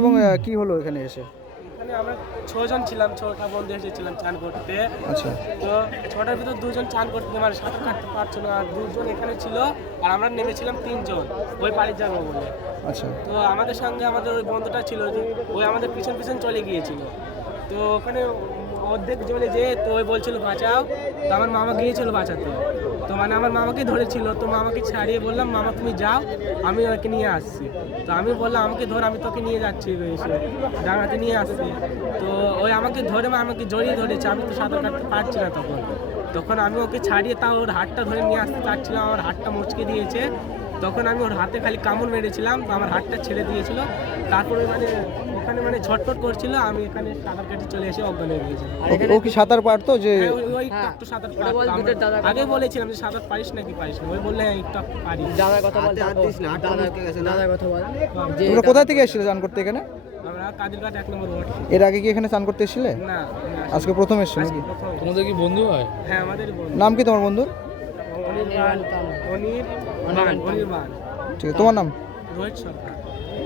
এবং কি হলো এখানে এসে? এখানে আমরা ছজন ছিলাম ছটা বন্ধু এসেছিলাম চান করতে। আচ্ছা। তো ছটার ভিতর দুজন চান করতে মানে সাঁতার কাটতে পারছ না আর দুজন এখানে ছিল আর আমরা নেমেছিলাম তিনজন ওই বাড়ির যাব বলে। আচ্ছা। তো আমাদের সঙ্গে আমাদের ওই বন্ধুটা ছিল যে ওই আমাদের পিছন পিছন চলে গিয়েছিল। তো ওখানে অর্ধেক জলে যেয়ে তো ওই বলছিল, বাঁচাও। তো আমার মামা গিয়েছিল বাঁচাতে। তো মানে আমার মামাকে ধরেছিল, তো মামাকে ছাড়িয়ে বললাম, মামা, তুমি যাও, আমি ওকে নিয়ে আসছি। তো আমি বললাম, আমাকে ধর, আমি তোকে নিয়ে যাচ্ছি ডাঙাতে নিয়ে আসছি। তো ওই আমাকে ধরে মা আমাকে জড়িয়ে ধরেছে, আমি তো সাঁতার কাটতে পারছি না তখন। তখন আমি ওকে ছাড়িয়ে তাও ওর হাতটা ধরে নিয়ে আসতে চাচ্ছিলাম, আমার হাতটা মুচকে দিয়েছে। তখন আমি ওর হাতে খালি কামড় মেরেছিলাম তো আমার হাতটা ছেড়ে দিয়েছিল। তারপরে মানে ওখানে মানে ছটফট করছিল আমি এখানে সাঁতার কেটে চলে এসে অজ্ঞান হয়ে গিয়েছি। ও- ও কি সাঁতার পারতো যে হ্যাঁ, ওই- একটু সাঁতার পারতো। আগে বলেছিলাম যে সাঁতার পারিস নাকি পারিস না ওই বললে হ্যাঁ, একটু পারি। দাদার কথা বল দাদা দাদার কথা বল। যে তোমরা কোথায় থেকে এসেছিলে চান করতে এখানে? আমরা কাদিরঘাট এক নম্বর এর আগে কি এখানে চান করতে এসেছিলে? না আজকে প্রথম এসছো নাকি? তোমাদের কি বন্ধু হয়? হ্যাঁ আমাদের বন্ধু। নাম কি তোমার বন্ধুর? অনির্বাণ অনির্বাণ। ঠিক আছে তোমার নাম? রোহিত সরকার।